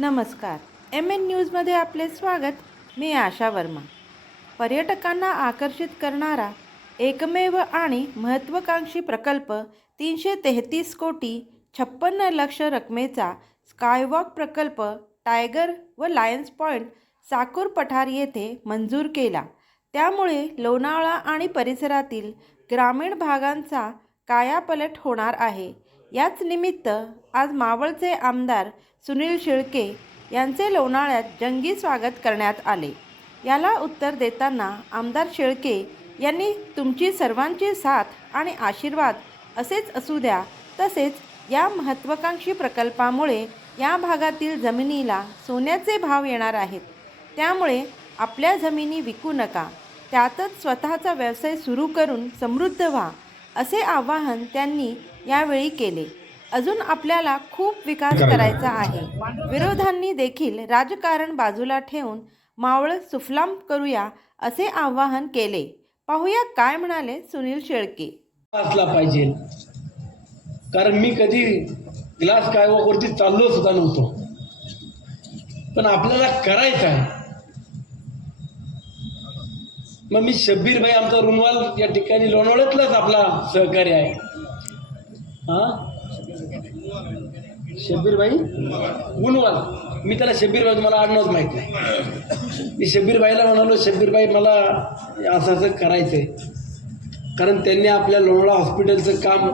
नमस्कार. M N न्यूजमध्ये आपले स्वागत. मी आशा वर्मा. पर्यटकांना आकर्षित करणारा एकमेव आणि महत्त्वाकांक्षी प्रकल्प तीनशे तेहतीस कोटी छप्पन्न लक्ष रकमेचा स्कायवॉक प्रकल्प टायगर व लायन्स पॉईंट साकूर पठार येथे मंजूर केला. त्यामुळे लोणावळा आणि परिसरातील ग्रामीण भागांचा कायापलट होणार आहे. याच निमित्त आज मावळचे आमदार सुनील शिळके यांचे लोणाळ्यात जंगी स्वागत करण्यात आले. याला उत्तर देताना आमदार शिळके यांनी तुमची सर्वांची साथ आणि आशीर्वाद असेच असू द्या तसेच या महत्त्वाकांक्षी प्रकल्पामुळे या भागातील जमिनीला सोन्याचे भाव येणार आहेत. त्यामुळे आपल्या जमिनी विकू नका त्यातच स्वतःचा व्यवसाय सुरू करून समृद्ध व्हा असे आवाहन त्यांनी यावेळी केले. अजून आपल्याला खूप विकास करायचा आहे. विरोधांनी देखील राजकारण बाजूला ठेवून मावळ सुफलाम करूया असे आवाहन केले. पाहूया काय म्हणाले सुनील शेळके. असला पाहिजे. कारण मी कधी ग्लास कायवावरती चाललो सुद्धा नव्हतो. पण आपल्याला करायचं आहे. मग मी शब्बीर भाई आमचा रुनवाल या ठिकाणी लोणावळ्यातलाच आपला सहकारी आहे. हा? शब्बीर भाई मी त्याला शब्बीर भाई मला आडनावच माहीत नाही. मी शब्बीर भाईला म्हणालो शब्बीर भाई मला असं असं करायचं आहे कारण त्यांनी आपल्या लोणावळा हॉस्पिटलचं काम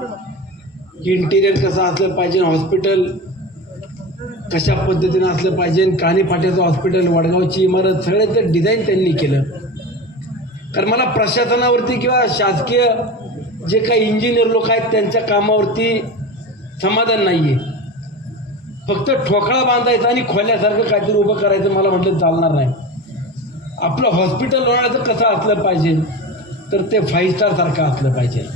इंटिरियर कसं असलं पाहिजे हॉस्पिटल कशा पद्धतीनं असलं पाहिजे काणी फाट्याचं हॉस्पिटल वडगावची इमारत सगळ्याचं डिझाईन त्यांनी केलं. कारण मला प्रशासनावरती किंवा शासकीय जे काही इंजिनियर लोक आहेत त्यांच्या कामावरती समाधान नाही आहे फक्त ठोकळा बांधायचा आणि खोल्यासारखं काहीतरी उभं करायचं मला म्हटलं चालणार नाही. आपलं हॉस्पिटल होण्याचं कसं असलं पाहिजे तर ते फाईव्ह स्टारसारखं असलं पाहिजे.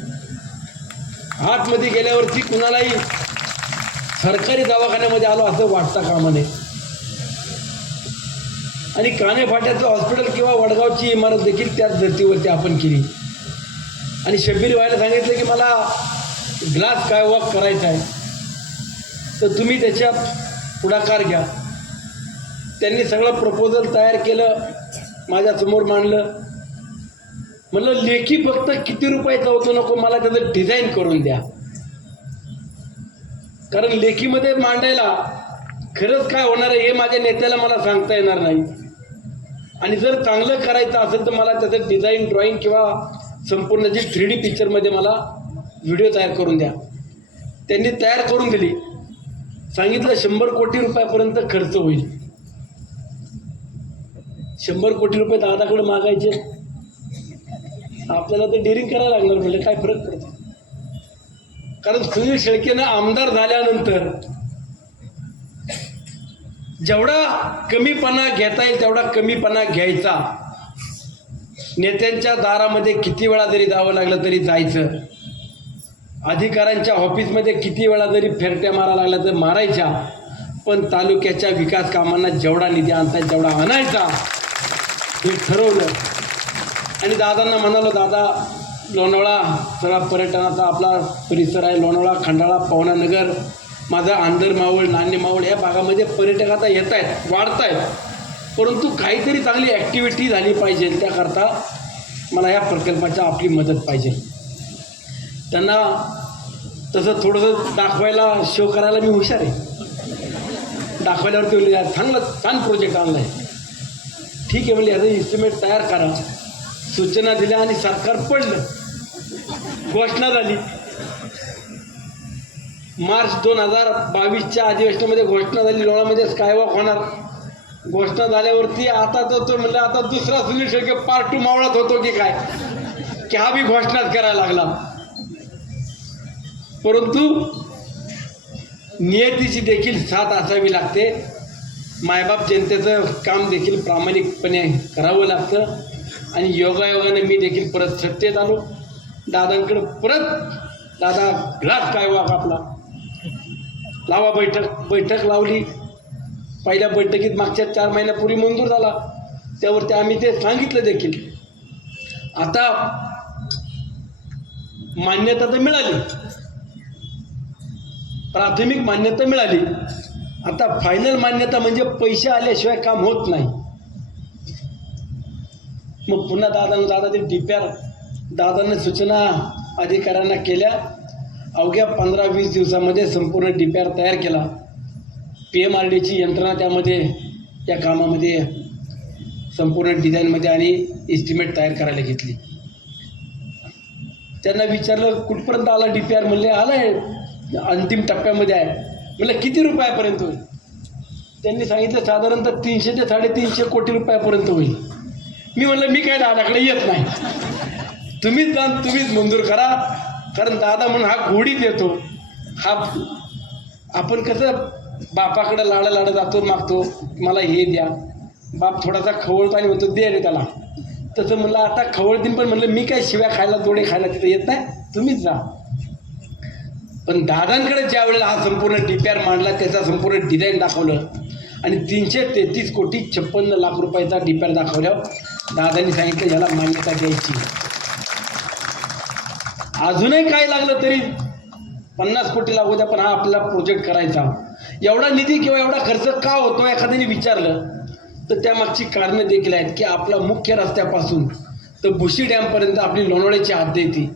आतमध्ये गेल्यावरती कुणालाही सरकारी दवाखान्यामध्ये आलो असं वाटता कामा नये आणि कानेफाट्याचं हॉस्पिटल किंवा वडगावची इमारत देखील त्याच धर्तीवरती आपण केली. आणि शब्बीर व्हायला सांगितलं की मला ग्लास काय वॉक करायचा आहे. तर तुम्ही त्याच्यात पुढाकार घ्या. त्यांनी सगळं प्रपोजल तयार केलं. माझ्यासमोर मांडलं. म्हणलं लेखी फक्त किती रुपयाचा होतो नको मला त्याचं डिझाईन करून द्या. कारण लेखीमध्ये मांडायला खरंच काय होणार आहे हे माझ्या नेत्याला मला सांगता येणार नाही. आणि जर चांगलं करायचं असेल तर मला त्याचं डिझाईन ड्रॉइंग किंवा संपूर्ण जी थ्री डी पिक्चरमध्ये मला व्हिडिओ तयार करून द्या. त्यांनी तयार करून दिली. सांगितलं शंभर कोटी रुपयापर्यंत खर्च होईल. शंभर कोटी रुपये दादाकडे मागायचे. आपल्याला तर डेअरिंग करायला लागणार म्हणजे काय फरक पडतो? कारण सुनील शेळकेनं आमदार झाल्यानंतर जेवढा कमीपणा घेता येईल तेवढा कमीपणा घ्यायचा. नेत्यांच्या दारामध्ये किती वेळा जरी जावं लागलं तरी जायचं. अधिकाऱ्यांच्या ऑफिसमध्ये किती वेळा जरी फेरट्या मारा लागल्या तर मारायच्या. पण तालुक्याच्या विकास कामांना जेवढा निधी आणता तेवढा आणायचा. हे ठरवलं. आणि दादांना म्हणालो दादा लोणावळा सगळा पर्यटनाचा आपला परिसर आहे. लोणावळा खंडाळा पवनानगर माझा आंधर मावळ नाणे मावळ या भागामध्ये पर्यटक आता येत आहेत वाढत आहेत परंतु काहीतरी चांगली ॲक्टिव्हिटी झाली पाहिजे. त्याकरता मला या प्रकल्पाच्या आपली मदत पाहिजे. त्यांना तसं थोडंसं दाखवायला शो करायला मी हुशार आहे. दाखवल्यावरती बोलले "यार, चांगलं छान प्रोजेक्ट आणला आहे ठीक आहे म्हणजे याचं इस्टिमेट तयार करा. सूचना दिल्या आणि सरकार पडलं. घोषणा झाली. मार्च दोन हजार बावीसच्या अधिवेशनामध्ये घोषणा झाली लोणामध्ये स्कायवॉक होणार. घोषणा झाल्यावरती आता तर तो म्हणलं आता दुसरा सुनील शेळके पार्ट टू मावळत होतो की काय? की हा बी घोषणाच करायला लागला. परंतु नियतीची देखील साथ असावी लागते. मायबाप जनतेचं काम देखील प्रामाणिकपणे करावं लागतं. आणि योगायोगाने मी देखील परत सत्तेत आलो. दादांकडे परत दादा ग्लास काय वाक आपला लावा बैठक बैठक लावली. पहिल्या बैठकीत मागच्या चार महिन्यापूर्वी मंजूर झाला. त्यावरती आम्ही ते सांगितलं देखील. आता मान्यता तर मिळाली. प्राथमिक मान्यता मिळाली. आता फायनल मान्यता म्हणजे पैसे आल्याशिवाय काम होत नाही. मग पुन्हा दादा दादा ते डीप्यार दादांना सूचना अधिकाऱ्यांना केल्या. अवघ्या पंधरा वीस दिवसामध्ये संपूर्ण डिप्यार तयार केला. पी एम आर डीची यंत्रणा त्यामध्ये त्या कामामध्ये संपूर्ण डिझाईनमध्ये आणि एस्टिमेट तयार करायला घेतली. त्यांना विचारलं कुठपर्यंत आला डी पी आर? म्हणले आला आहे. अंतिम टप्प्यामध्ये आहे. म्हणलं किती रुपयापर्यंत होईल? त्यांनी सांगितलं साधारणतः तीनशे ते साडेतीनशे कोटी रुपयापर्यंत होईल. मी म्हणलं मी काय दादाकडे येत नाही. तुम्हीच जा तुम्हीच मंजूर करा. कारण दादा म्हणून हा घोडीत येतो. हा आपण कसं बापाकडं लाडा लाडा जातो मागतो मला हे द्या. बाप थोडासा खवळतो आणि म्हणतो दे रे त्याला. तसं म्हणलं आता खवळतीन पण म्हणलं मी काय शिव्या खायला दोडे खायला तिथं येत नाही? तुम्हीच जा. पण दादांकडे ज्या वेळेला हा संपूर्ण डीपीआर मांडला त्याचा संपूर्ण डिझाईन दाखवलं आणि तीनशे तेहतीस कोटी छप्पन्न लाख रुपयाचा डीपीआर दाखवल्यावर दादांनी सांगितलं याला मान्यता द्यायची. अजूनही काय लागलं तरी पन्नास कोटी लागू द्या पण हा आपला प्रोजेक्ट करायचा. एवढा निधी किंवा एवढा खर्च का होतो एखाद्याने विचारलं तर त्यामागची कारणं देखील आहेत की आपला मुख्य रस्त्यापासून तर भुशी डॅमपर्यंत आपली लोणावळ्याची हद्द येते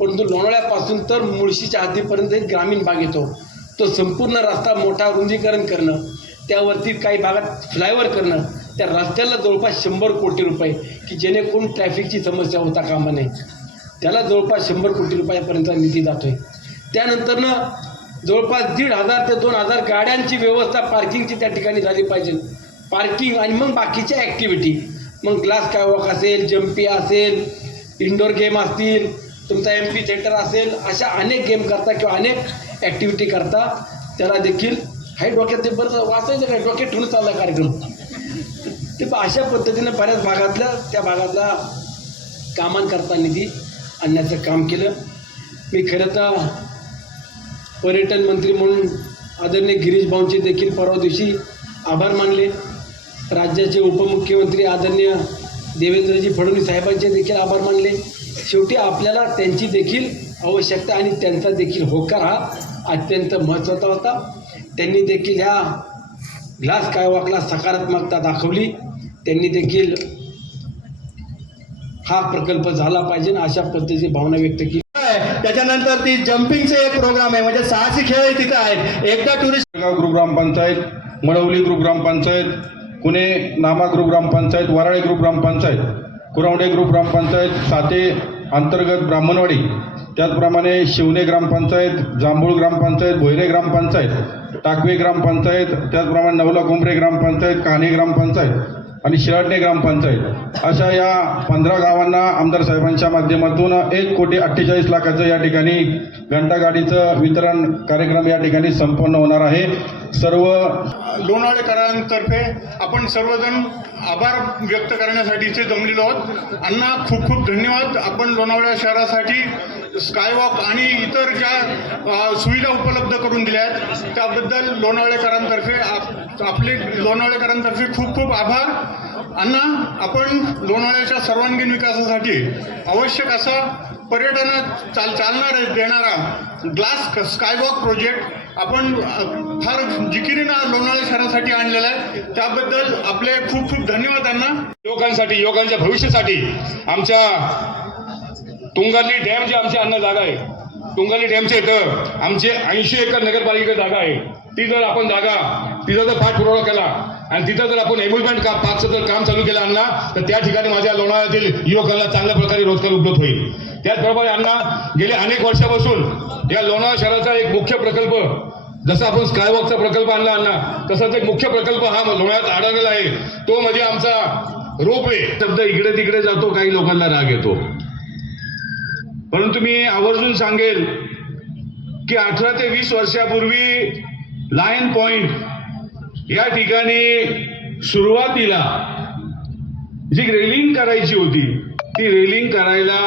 परंतु लोणावळ्यापासून तर मुळशीच्या हद्दीपर्यंत एक ग्रामीण भाग येतो. तो संपूर्ण रस्ता मोठा रुंदीकरण करणं त्यावरती काही भागात फ्लायओव्हर करणं त्या रस्त्याला जवळपास शंभर कोटी रुपये की जेणेकरून ट्रॅफिकची समस्या होता कामा नये. त्याला जवळपास शंभर कोटी रुपयापर्यंत निधी जातोय. त्यानंतरनं जवळपास दीड हजार ते दोन हजार गाड्यांची व्यवस्था पार्किंगची त्या ठिकाणी झाली पाहिजे. पार्किंग आणि मग बाकीच्या ॲक्टिव्हिटी मग ग्लास वॉक असेल जम्पी असेल इंडोर गेम असतील तुमचा एम पी थिएटर असेल अशा अनेक गेम करता किंवा अनेक ॲक्टिव्हिटी करता त्याला देखील हाय डोक्यात ते बरं वाचायचं काय? डोक्यात ठेवून चालला कार्यक्रम. ते अशा पद्धतीनं बऱ्याच भागातल्या त्या भागातला कामांकरता निधी आणण्याचं काम केलं. मी खरं तर पर्यटन मंत्री म्हणून आदरणीय गिरीश भाऊंचे देखील परवा दिवशी आभार मानले. राज्याचे उपमुख्यमंत्री आदरणीय देवेंद्रजी फडणवीस साहेबांचे देखील आभार मानले. शेवटी आपल्याला त्यांची देखील आवश्यकता आणि त्यांचा देखील होकार हा अत्यंत महत्त्वाचा होता. त्यांनी देखील ह्या ग्लास कायवाकला सकारात्मकता दाखवली. त्यांनी देखील हा प्रकल्प झाला पाहिजे अशा पद्धतीची भावना व्यक्त केली. त्याच्यानंतर ती जम्पिंगचे एक प्रोग्राम आहे म्हणजे साहसी खेळ तिथे आहेत एकदा टुरिस्ट गाव ग्रुप ग्रामपंचायत मडवली ग्रुप ग्रामपंचायत पुणे नामा ग्रुप ग्रामपंचायत वराळे ग्रुप ग्रामपंचायत कुरवडे ग्रुप ग्रामपंचायत साते अंतर्गत ब्राह्मणवाडी त्याचप्रमाणे शिवणे ग्रामपंचायत जांभूळ ग्रामपंचायत भोयरे ग्रामपंचायत टाकवे ग्रामपंचायत त्याचप्रमाणे नवला कुंभरे ग्रामपंचायत कान्हे ग्रामपंचायत आणि शिराडणे ग्रामपंचायत. अशा या पंधरा गावांना आमदार साहेबांच्या माध्यमातून एक कोटी अठ्ठेचाळीस लाखाचं या ठिकाणी घंटागाडीचं वितरण कार्यक्रम या ठिकाणी संपन्न होणार आहे. सर्व लोणावळेकरांतर्फे आपण सर्वजण आभार व्यक्त करण्यासाठी इथे जमलेलो आहोत. अण्णा खूप खूप धन्यवाद. आपण लोणावळ्या शहरासाठी स्कायवॉक आणि इतर ज्या सुविधा उपलब्ध करून दिल्या आहेत. त्याबद्दल लोणावळेकरांतर्फे आप- आपले लोणावळेकरांतर्फे खूप खूप आभार. अण्णा आपण लोणावळ्याच्या सर्वांगीण विकासासाठी आवश्यक असा पर्यटनात चाल चालणार देणारा ग्लास स्कायवॉक प्रोजेक्ट आपण फार जिकिरीनं लोणावळा शहरासाठी आणलेला आहे. त्याबद्दल आपले खूप खूप धन्यवाद त्यांना युवकांसाठी युवकांच्या भविष्यासाठी आमच्या तुंगाली डॅम जी आमची अन्न जागा आहे तुंगाली डॅमच्या इथं आमचे ऐंशी एकर नगरपालिका जागा आहे. ती जर आपण जागा तिचा जर पाठपुरावा केला आणि तिथं जर आपण एम्युजमेंट का पाचचं जर काम चालू केलं अण्णा तर त्या ठिकाणी माझ्या लोणावळ्यातील युवकांना चांगल्या प्रकारे रोजगार उपलब्ध होईल. त्याचप्रमाणे अण्णा गेले अनेक वर्षापासून या लोणावळा शहराचा एक मुख्य प्रकल्प जसा आपण स्कायवॉकचा प्रकल्प आणला अण्णा तसाच एक मुख्य प्रकल्प हा लोणावळ्यात आढळलेला आहे. तो म्हणजे आमचा रोप आहे शब्द इकडे तिकडे जातो काही लोकांना राग येतो. परंतु मी आवर्जून सांगेल की अठरा ते वीस वर्षापूर्वी लायन पॉइंट या ठिकाणी सुरुवातीला जी रेलिंग करायची होती ती रेलिंग करायला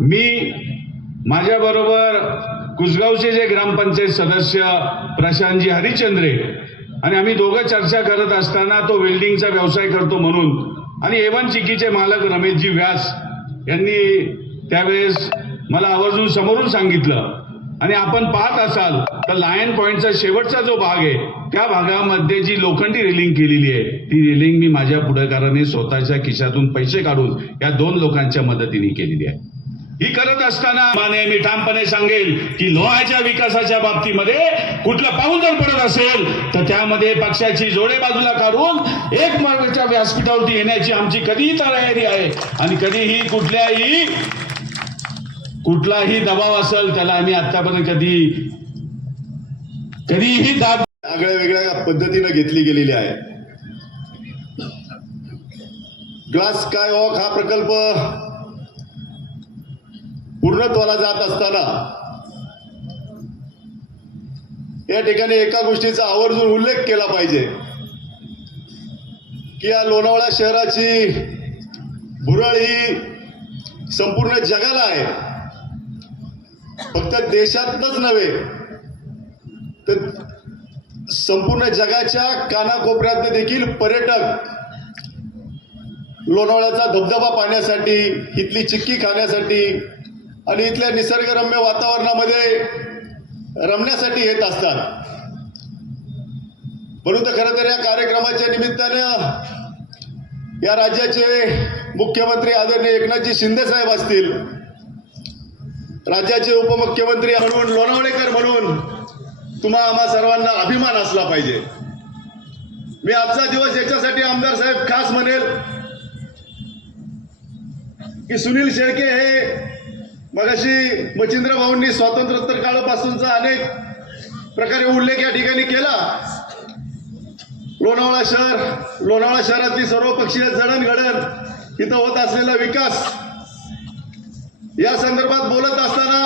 मी माझ्याबरोबर कुसगावचे जे ग्रामपंचायत सदस्य प्रशांतजी हरिचंद्रे आणि आम्ही दोघं चर्चा करत असताना तो वेल्डिंगचा व्यवसाय करतो म्हणून आणि एवन चिकीचे मालक रमेशजी व्यास यांनी त्यावेळेस मला आवर्जून समोरून सांगितलं. आणि आपण पाहत असाल तर लायन पॉईंटचा शेवटचा जो भाग आहे त्या भागामध्ये जी लोखंडी रेलिंग केलेली आहे ती रेलिंग मी माझ्या पुढाकाराने स्वतःच्या खिशातून पैसे काढून या दोन लोकांच्या मदतीने केलेली आहे. ही करत असताना माने मी ठामपणे सांगेल की लोहाच्या विकासाच्या बाबतीमध्ये कुठलं पाऊल जर पडत असेल तर त्यामध्ये पक्षाची जोडे बाजूला काढून एक मार्गाच्या व्यासपीठावरती येण्याची आमची कधीही तयारी आहे. आणि कधीही कुठल्याही कुठलाही दबाव असेल त्याला आम्ही आतापर्यंत कधी कधीही दाब आगळ्या वेगळ्या पद्धतीनं घेतली गेलेली आहे. ग्लास काय ऑक हा प्रकल्प पूर्णत्वाला जात असताना या ठिकाणी एका गोष्टीचा आवर्जून उल्लेख केला पाहिजे. की या लोणावळा शहराची भुरळ ही संपूर्ण जगाला आहे. फक्त देशातच नव्हे तर संपूर्ण जगाच्या कानाकोपऱ्यात देखील पर्यटक लोणावळ्याचा धबधबा पाहण्यासाठी इथली चिक्की खाण्यासाठी आणि इथल्या निसर्गरम्य वातावरणामध्ये रमण्यासाठी येत असतात. म्हणून तर खरं तर या कार्यक्रमाच्या निमित्तानं या राज्याचे मुख्यमंत्री आदरणीय एकनाथजी शिंदे साहेब असतील राज्याचे उपमुख्यमंत्री म्हणून लोणावळेकर म्हणून तुम्हा आम्हा सर्वांना अभिमान असला पाहिजे. मी आजचा दिवस याच्यासाठी आमदार साहेब खास म्हणेल की सुनील शेळके हे मगाशी मच्छिंद्र भाऊंनी स्वातंत्र्योत्तर काळापासूनचा अनेक प्रकारे उल्लेख या ठिकाणी केला. लोणावळा शहर लोणावळा शहरातली सर्वपक्षीय जडणघडण इथं होत असलेला विकास या संदर्भात बोलत असताना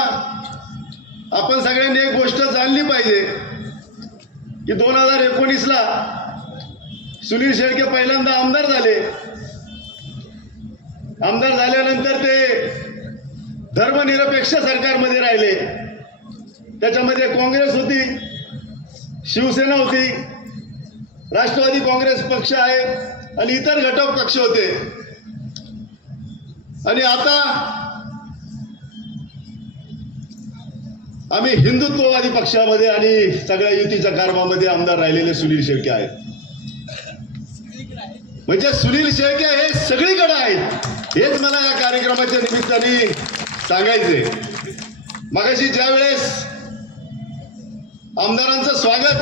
आपण सगळ्यांनी एक गोष्ट जाणली पाहिजे की दोन हजार एकोणीसला सुनील शेळके पहिल्यांदा आमदार झाले. आमदार झाल्यानंतर ते धर्मनिरपेक्ष सरकारमध्ये राहिले. त्याच्यामध्ये काँग्रेस होती शिवसेना होती राष्ट्रवादी काँग्रेस पक्ष आहे आणि इतर घटक पक्ष होते. आणि आता आम्ही हिंदुत्ववादी पक्षामध्ये आणि सगळ्या युतीच्या कारभामध्ये आमदार राहिलेले सुनील शेळके आहेत. म्हणजे सुनील शेळके हे सगळीकडे आहेत. हेच मला या कार्यक्रमाच्या निमित्ताने सांगायचे मगाशी ज्या वेळेस आमदारांचं स्वागत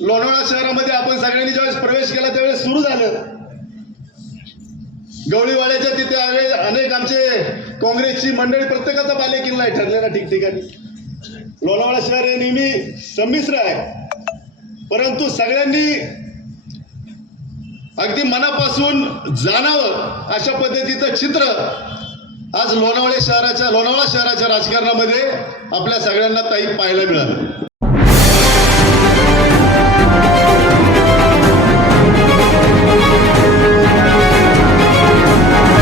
लोणावळा शहरामध्ये आपण सगळ्यांनी ज्यावेळेस प्रवेश केला त्यावेळेस सुरू झालं. गवळीवाड्याच्या तिथे अनेक आमचे काँग्रेसची मंडळी प्रत्येकाचा बालेकिल्ला आहे ठरलेला ठिकठिकाणी. लोणावळा शहर हे नेहमी संमिश्र आहे. परंतु सगळ्यांनी अगदी मनापासून जाणावं अशा पद्धतीचं चित्र आज लोणावळे शहराच्या लोणावळा शहराच्या राजकारणामध्ये आपल्या सगळ्यांना ताई पाहायला मिळालं.